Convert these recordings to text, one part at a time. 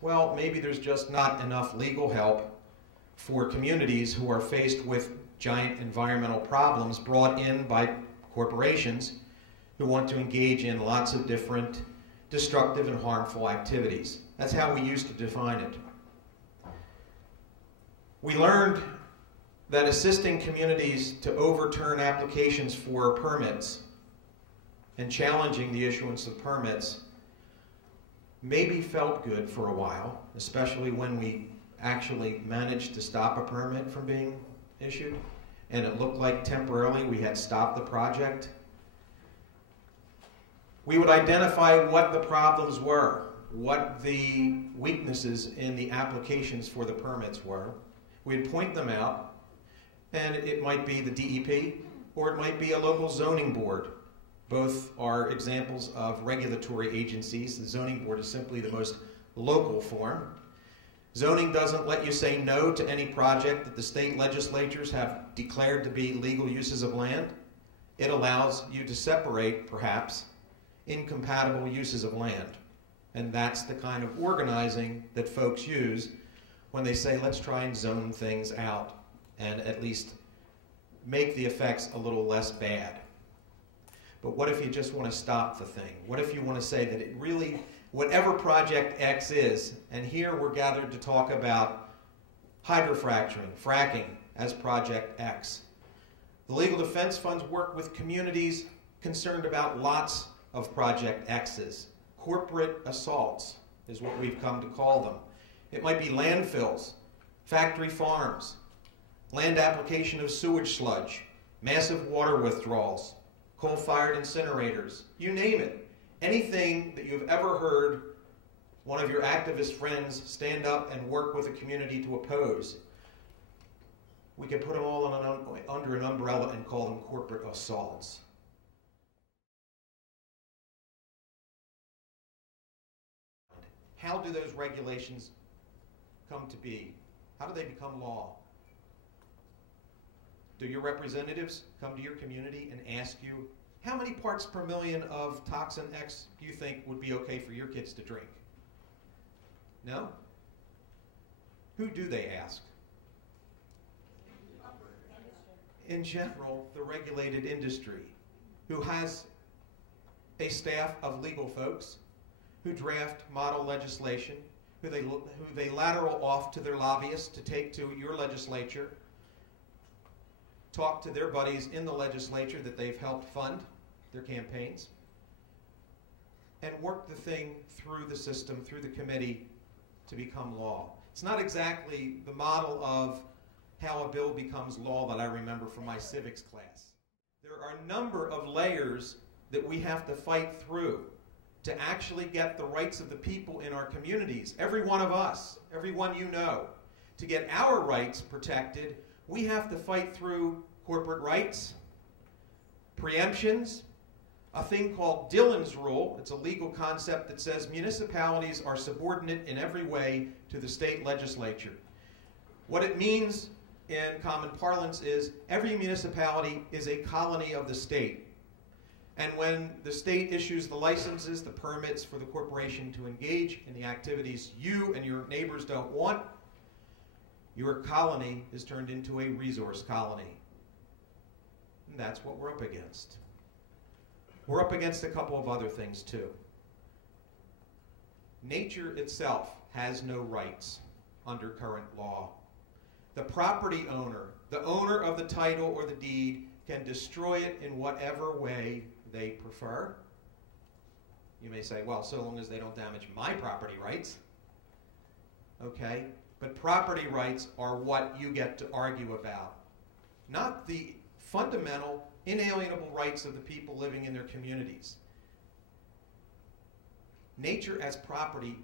well, maybe there's just not enough legal help for communities who are faced with giant environmental problems brought in by corporations who want to engage in lots of different destructive and harmful activities. That's how we used to define it. We learned that assisting communities to overturn applications for permits and challenging the issuance of permits maybe felt good for a while, especially when we actually managed to stop a permit from being issued, and it looked like temporarily we had stopped the project. We would identify what the problems were, what the weaknesses in the applications for the permits were. We'd point them out, and it might be the DEP, or it might be a local zoning board. Both are examples of regulatory agencies. The zoning board is simply the most local form. Zoning doesn't let you say no to any project that the state legislatures have declared to be legal uses of land. It allows you to separate, perhaps, incompatible uses of land. And that's the kind of organizing that folks use when they say, let's try and zone things out and at least make the effects a little less bad. But what if you just want to stop the thing? What if you want to say that it really, whatever Project X is, and here we're gathered to talk about hydrofracturing, fracking, as Project X. The Legal Defense Funds work with communities concerned about lots of Project X's. Corporate assaults is what we've come to call them. It might be landfills, factory farms, land application of sewage sludge, massive water withdrawals, coal-fired incinerators, you name it. Anything that you've ever heard one of your activist friends stand up and work with a community to oppose, we could put them all under an umbrella and call them corporate assaults. How do those regulations come to be? How do they become law? Do your representatives come to your community and ask you, how many parts per million of toxin X do you think would be okay for your kids to drink? No? Who do they ask? In general, the regulated industry, who has a staff of legal folks who draft model legislation, who they lateral off to their lobbyists to take to your legislature, talk to their buddies in the legislature that they've helped fund their campaigns, and work the thing through the system, through the committee, to become law. It's not exactly the model of how a bill becomes law that I remember from my civics class. There are a number of layers that we have to fight through to actually get the rights of the people in our communities, every one of us, everyone you know. To get our rights protected, we have to fight through corporate rights, preemptions, a thing called Dillon's Rule. It's a legal concept that says municipalities are subordinate in every way to the state legislature. What it means in common parlance is every municipality is a colony of the state. And when the state issues the licenses, the permits for the corporation to engage in the activities you and your neighbors don't want, your colony is turned into a resource colony. And that's what we're up against. We're up against a couple of other things too. Nature itself has no rights under current law. The property owner, the owner of the title or the deed, can destroy it in whatever way they prefer. You may say, well, so long as they don't damage my property rights. Okay, but property rights are what you get to argue about, not the fundamental, inalienable rights of the people living in their communities. Nature as property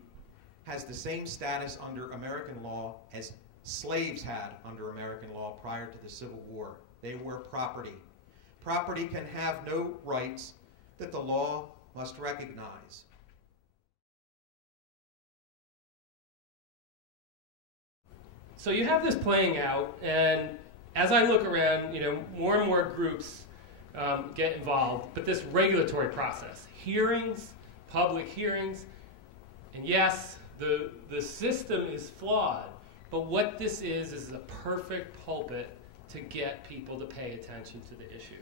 has the same status under American law as slaves had under American law prior to the Civil War. They were property. Property can have no rights that the law must recognize. So you have this playing out, and as I look around, more and more groups get involved, but this regulatory process, hearings, public hearings, and yes, The system is flawed, but what this is a perfect pulpit to get people to pay attention to the issue.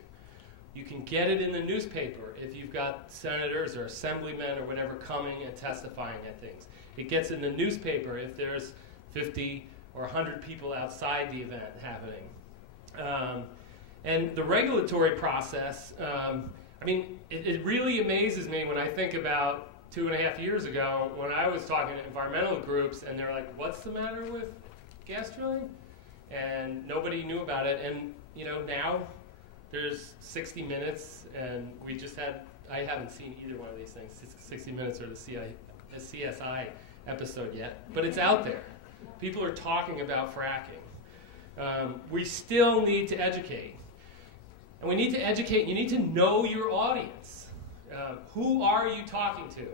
You can get it in the newspaper if you've got senators or assemblymen or whatever coming and testifying at things. It gets in the newspaper if there's 50 or 100 people outside the event happening. And the regulatory process, I mean, it really amazes me when I think about 2.5 years ago when I was talking to environmental groups and they're like, what's the matter with gas drilling? And nobody knew about it. And, you know, now there's 60 Minutes, and we just had, I haven't seen either one of these things, 60 Minutes or the CSI episode yet, but it's out there. People are talking about fracking. We still need to educate. And we need to educate, you need to know your audience. Who are you talking to?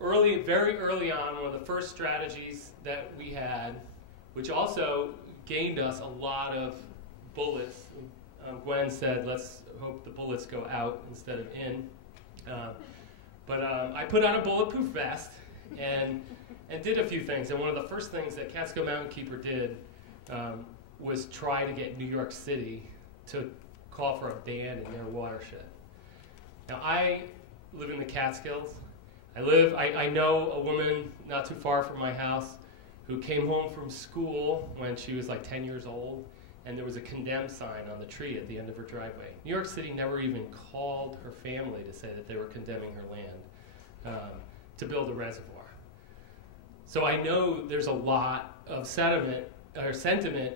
Very early on, one of the first strategies that we had, which also gained us a lot of bullets. Gwen said, let's hope the bullets go out instead of in. But I put on a bulletproof vest and did a few things. And one of the first things that Catskill Mountain Keeper did was try to get New York City to call for a ban in their watershed. Now, I live in the Catskills. I know a woman not too far from my house who came home from school when she was like 10 years old, and there was a condemned sign on the tree at the end of her driveway. New York City never even called her family to say that they were condemning her land to build a reservoir. So I know there's a lot of sentiment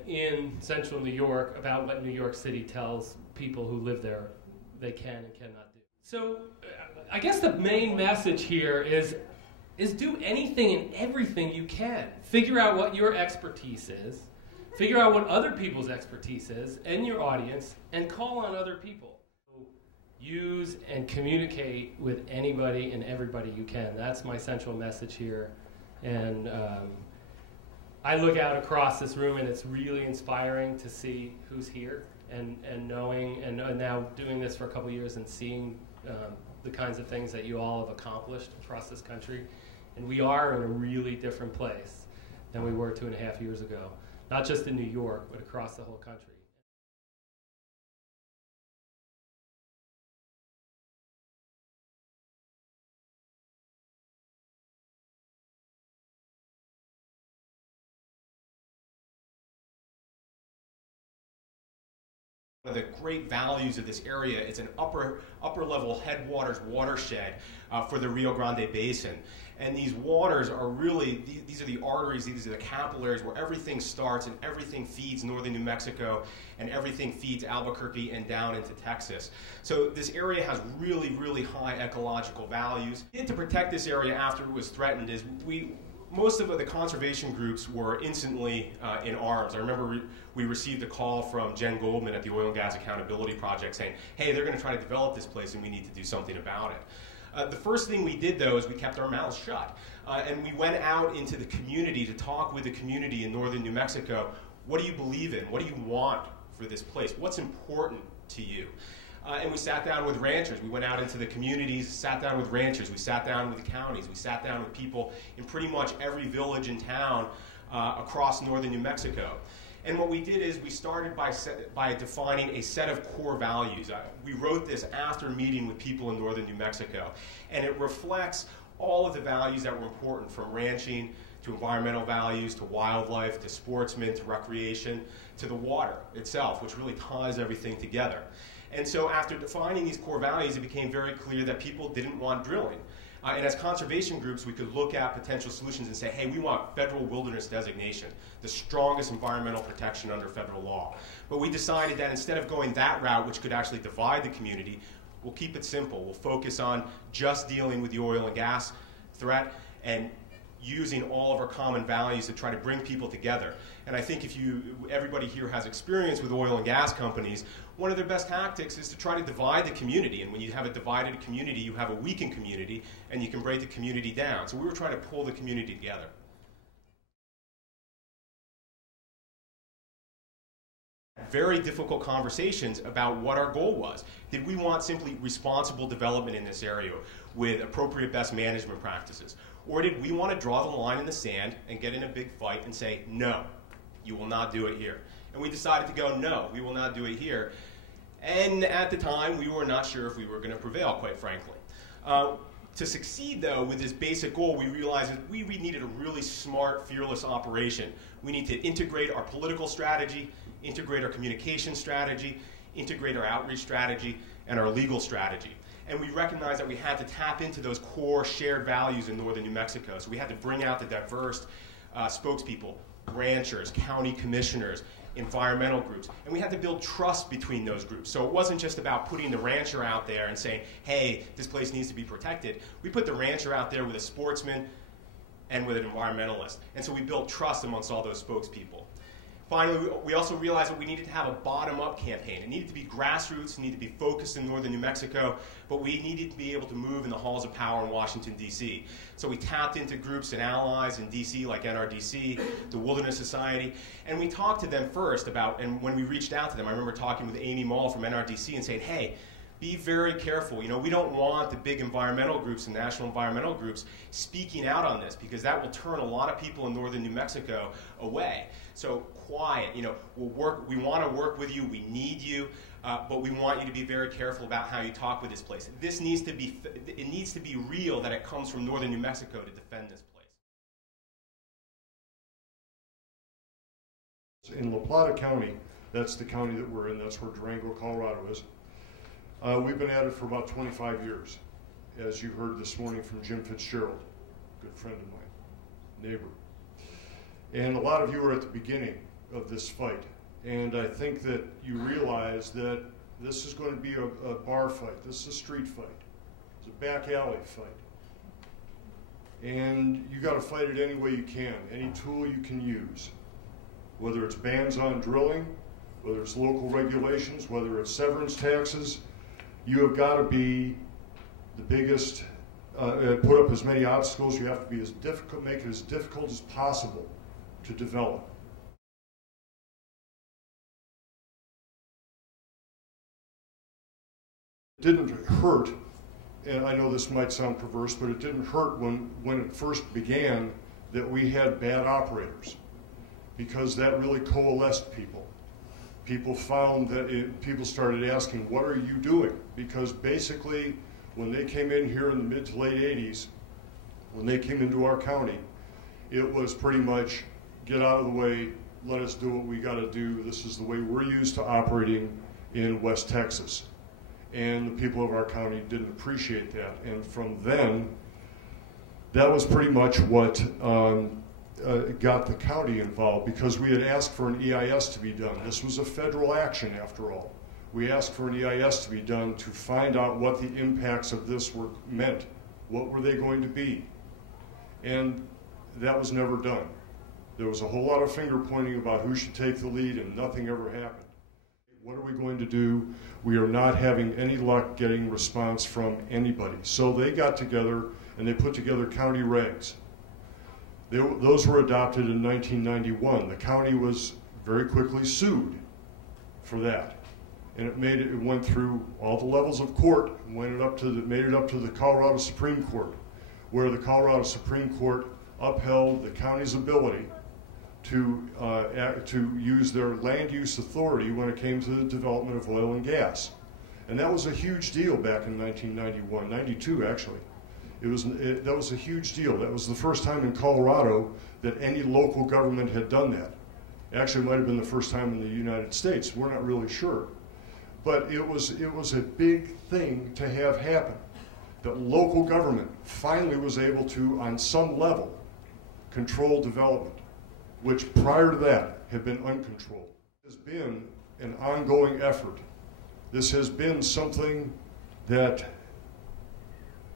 in central New York about what New York City tells people who live there they can and cannot do. So I guess the main message here is do anything and everything you can. Figure out what your expertise is. Figure out what other people's expertise is and your audience, and call on other people. Use and communicate with anybody and everybody you can. That's my central message here. And I look out across this room, and it's really inspiring to see who's here and knowing, and now doing this for a couple years and seeing the kinds of things that you all have accomplished across this country. And we are in a really different place than we were 2.5 years ago. Not just in New York, but across the whole country. One of the great values of this area is an upper level headwaters watershed for the Rio Grande Basin. And these waters are really, these are the arteries, these are the capillaries where everything starts and everything feeds northern New Mexico and everything feeds Albuquerque and down into Texas. So this area has really, really high ecological values. And to protect this area after it was threatened is most of the conservation groups were instantly in arms. I remember we received a call from Jen Goldman at the Oil and Gas Accountability Project saying, hey, they're going to try to develop this place and we need to do something about it. The first thing we did, though, is we kept our mouths shut. And we went out into the community to talk with the community in northern New Mexico. What do you believe in? What do you want for this place? What's important to you? And we sat down with ranchers. We went out into the communities, sat down with ranchers. We sat down with the counties. We sat down with people in pretty much every village and town across northern New Mexico. And what we did is we started by defining a set of core values. We wrote this after meeting with people in northern New Mexico. And it reflects all of the values that were important, from ranching to environmental values, to wildlife, to sportsmen, to recreation, to the water itself, which really ties everything together. And so after defining these core values, it became very clear that people didn't want drilling. And as conservation groups, we could look at potential solutions and say, hey, we want federal wilderness designation, the strongest environmental protection under federal law. But we decided that instead of going that route, which could actually divide the community, we'll keep it simple. We'll focus on just dealing with the oil and gas threat and using all of our common values to try to bring people together. And I think if everybody here has experience with oil and gas companies, one of their best tactics is to try to divide the community. And when you have a divided community, you have a weakened community, and you can break the community down. So we were trying to pull the community together. very difficult conversations about what our goal was. Did we want simply responsible development in this area with appropriate best management practices? Or did we want to draw the line in the sand and get in a big fight and say, no, you will not do it here? And we decided to go, no, we will not do it here. And at the time, we were not sure if we were going to prevail, quite frankly. To succeed, though, with this basic goal, we realized that we needed a really smart, fearless operation. We need to integrate our political strategy, integrate our communication strategy, integrate our outreach strategy, and our legal strategy. And we recognized that we had to tap into those core shared values in northern New Mexico. So we had to bring out the diverse spokespeople, ranchers, county commissioners, environmental groups. And we had to build trust between those groups. So it wasn't just about putting the rancher out there and saying, hey, this place needs to be protected. We put the rancher out there with a sportsman and with an environmentalist. And so we built trust amongst all those spokespeople. Finally, we also realized that we needed to have a bottom-up campaign. It needed to be grassroots, it needed to be focused in northern New Mexico, but we needed to be able to move in the halls of power in Washington, D.C. So we tapped into groups and allies in D.C. like NRDC, the Wilderness Society, and we talked to them first about, and when we reached out to them, I remember talking with Amy Mall from NRDC and saying, hey, be very careful. You know, we don't want the big environmental groups and national environmental groups speaking out on this because that will turn a lot of people in northern New Mexico away. So quiet, you know, we want to work with you, we need you, but we want you to be very careful about how you talk with this place. This needs to be, it needs to be real that it comes from northern New Mexico to defend this place. In La Plata County, that's the county that we're in, that's where Durango, Colorado is. We've been at it for about 25 years, as you heard this morning from Jim Fitzgerald, a good friend of mine, neighbor. And a lot of you are at the beginning of this fight. And I think that you realize that this is going to be a bar fight. This is a street fight. It's a back alley fight. And you got to fight it any way you can, any tool you can use. Whether it's bans on drilling, whether it's local regulations, whether it's severance taxes, you have got to be the biggest, put up as many obstacles. You have to be as difficult, make it as difficult as possible to develop. It didn't hurt, and I know this might sound perverse, but it didn't hurt when it first began that we had bad operators, because that really coalesced people. People found that people started asking, what are you doing? Because basically, when they came in here in the mid to late 80s, when they came into our county, it was pretty much, get out of the way, let us do what we got to do. This is the way we're used to operating in West Texas. And the people of our county didn't appreciate that. And from then, that was pretty much what got the county involved, because we had asked for an EIS to be done. This was a federal action, after all. We asked for an EIS to be done to find out what the impacts of this were meant. What were they going to be? And that was never done. There was a whole lot of finger pointing about who should take the lead, and nothing ever happened. What are we going to do? We are not having any luck getting response from anybody. So they got together and they put together county regs. Those were adopted in 1991. The county was very quickly sued for that. And it went through all the levels of court, and made it up to the Colorado Supreme Court, where the Colorado Supreme Court upheld the county's ability to use their land use authority when it came to the development of oil and gas. And that was a huge deal back in 1991, 92 actually. That was a huge deal. That was the first time in Colorado that any local government had done that. Actually, it might have been the first time in the United States. We're not really sure. But it was a big thing to have happen. That local government finally was able to, on some level, control development, which prior to that had been uncontrolled. It has been an ongoing effort. This has been something that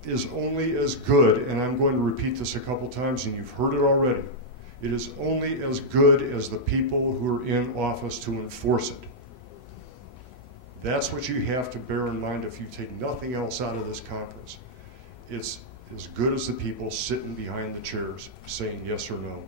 is only as good, and I'm going to repeat this a couple times, and you've heard it already. It is only as good as the people who are in office to enforce it. That's what you have to bear in mind if you take nothing else out of this conference. It's as good as the people sitting behind the chairs saying yes or no.